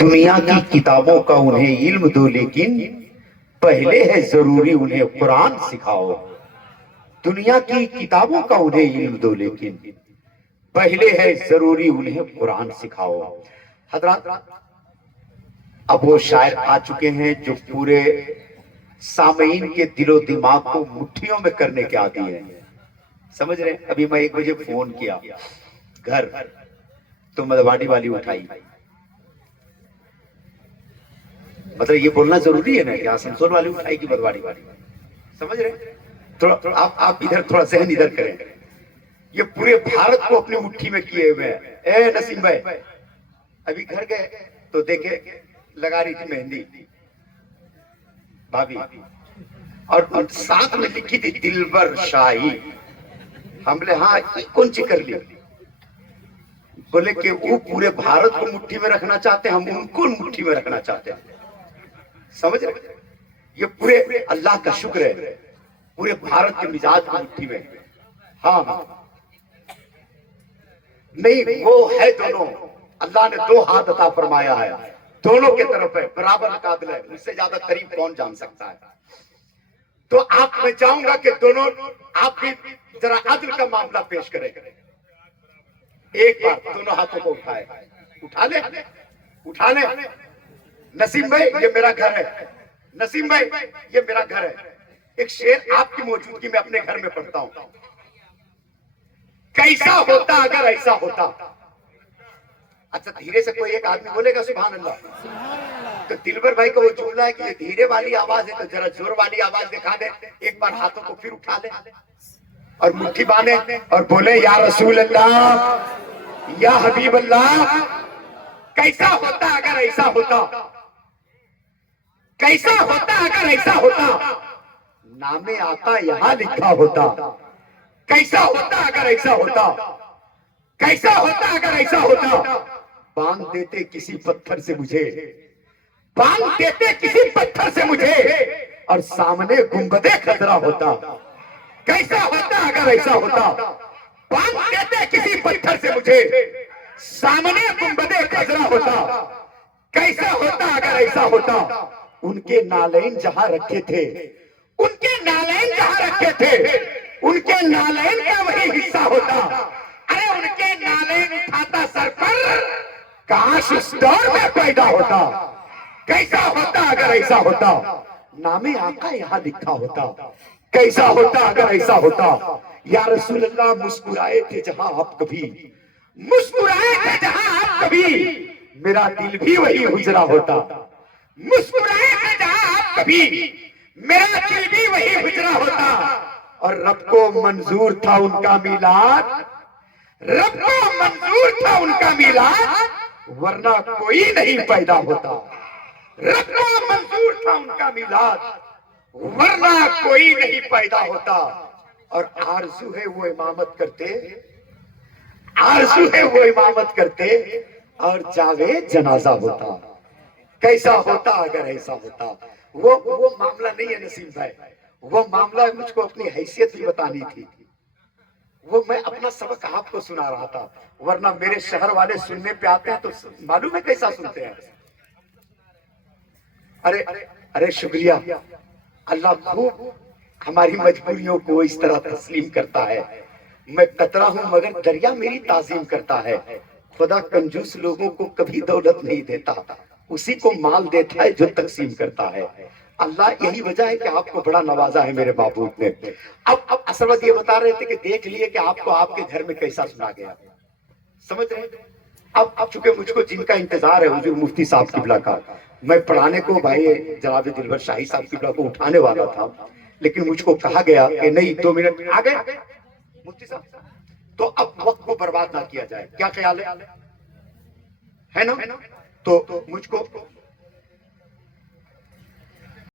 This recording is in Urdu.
دنیا کی کتابوں کا انہیں علم دو لیکن پہلے ہے ضروری انہیں قرآن سکھاؤ. دنیا کی کتابوں کا انہیں علم دو لیکن پہلے ہے ضروری انہیں قرآن سکھاؤ. حضرات اب وہ شاعر آ چکے ہیں جو پورے سامعین کے دل و دماغ کو مٹھیوں میں کرنے کے عادی ہیں. سمجھ رہے ہیں؟ ابھی میں 1 بجے فون کیا گھر تو مدواڑی والی اٹھائی. مطلب یہ بولنا ضروری ہے نا کہ آسنسول والی اٹھائی کی مدواڑی والی. سمجھ رہے ہیں؟ تھوڑا آپ ادھر تھوڑا ذہن ادھر کریں. یہ پورے بھارت کو اپنی مٹھی میں کیے ہوئے ہیں. اے نسیم بھائی ابھی گھر گئے تو دیکھے لگا رہی تھی مہندی بھابھی اور ساتھ میں لکھی تھی دلبر شاہی. ہم بولے ہاں یہ کون سی کر لی؟ بولے کہ وہ پورے بھارت کو مٹھی میں رکھنا چاہتے ہیں, ہم ان کو مٹھی میں رکھنا چاہتے ہیں. سمجھ رہے؟ یہ پورے اللہ کا شکر ہے پورے بھارت کے مزاج کو مٹھی میں. ہاں نہیں وہ ہے دونوں. اللہ نے 2 ہاتھ عطا فرمایا ہے, دونوں کے طرف ہے, برابر قابل ہے. اس سے زیادہ قریب کون جان سکتا ہے؟ تو آپ میں چاہوں گا کہ دونوں آپ بھی ذرا عدل کا معاملہ پیش کریں. ایک بار دونوں ہاتھوں کو اٹھائے, اٹھا لیں. نسیم بھائی یہ میرا گھر ہے, نسیم بھائی یہ میرا گھر ہے. ایک شعر آپ کی موجودگی میں اپنے گھر میں پڑھتا ہوں. کیسا ہوتا اگر ایسا ہوتا. اچھا دھیرے سے کوئی ایک آدمی بولے گا سبحان اللہ. تو دلبر بھائی کو وہ جملہ ہے کہ یہ دھیرے والی آواز ہے تو ذرا زور والی آواز دکھا دے. ایک بار ہاتھوں کو پھر اٹھا لے اور مٹھی باندھے اور بولے یا رسول اللہ یا حبیب اللہ. کیسا ہوتا اگر ایسا ہوتا, کیسا ہوتا اگر ایسا ہوتا, نام آقا یہاں لکھا ہوتا. کیسا ہوتا اگر ایسا ہوتا, کیسا ہوتا اگر ایسا ہوتا, باندھ دیتے کسی پتھر سے مجھے, باندھ دیتے کسی پتھر سے مجھے اور سامنے گنبد خضرا ہوتا. کیسا ہوتا اگر ایسا ہوتا, باندھ دیتے کسی پتھر سے مجھے سامنے گنبد خضرا ہوتا. کیسا ہوتا اگر ایسا ہوتا, ان کے نالین جہاں رکھے تھے, ان کے نالین جہاں رکھے تھے, ان کے نالین کا وہی حصہ ہوتا. ارے ان کے نالین اٹھاتا سر پر, کاش اس دور میں پیدا ہوتا. کیسا ہوتا اگر ایسا ہوتا, نام آقا یہاں لکھا ہوتا. کیسا ہوتا اگر ایسا ہوتا, یا رسول اللہ مسکرائے تھے جہاں آپ کبھی, مسکرائے تھے جہاں آپ کبھی, میرا دل بھی وہی حجرا ہوتا. مسکرائے تھے جہاں آپ کبھی, میرا دل بھی وہی حجرا ہوتا. اور رب کو منظور تھا ان کا میلاد, رب کو منظور تھا ان کا میلاد, ورنہ کوئی نہیں پیدا ہوتا. رب کو منظور تھا ان کا میلاد, ورنہ کوئی نہیں پیدا ہوتا. اور آرزو ہے وہ امامت کرتے, آرزو ہے وہ امامت کرتے اور جاوید جنازہ ہوتا. کیسا ہوتا اگر ایسا ہوتا. وہ معاملہ نہیں ہے نسیم بھائی, وہ معاملہ ہے مجھ کو اپنی حیثیت بھی بتانی تھی. وہ میں اپنا سبق آپ کو سنا رہا تھا, ورنہ میرے شہر والے سننے پہ آتے ہیں تو معلوم ہے کیسا سنتے ہیں. ارے شکریہ, اللہ خوب ہماری مجبوریوں کو اس طرح تسلیم کرتا ہے. میں قطرہ ہوں مگر دریا میری تعظیم کرتا ہے. خدا کنجوس لوگوں کو کبھی دولت نہیں دیتا, اسی کو مال دیتا ہے جو تقسیم کرتا ہے. اللہ یہی وجہ ہے کہ آپ کو بڑا نوازا ہے میرے معبود نے. اب اصل بات یہ بتا رہے تھے کہ دیکھ لیے کہ آپ کو آپ کے گھر میں کیسا سنا گیا. سمجھ رہے ہیں؟ اب چونکہ مجھ کو جن کا انتظار ہے حضور مفتی صاحب قبلہ کا, میں پڑھانے کو بھائی جناب دلبر شاہی صاحب قبلہ کو اٹھانے والا تھا, لیکن مجھ کو کہا گیا کہ نہیں 2 منٹ آ گئے مفتی صاحب, تو اب وقت کو برباد نہ کیا جائے. کیا خیال ہے نا؟ تو مجھ کو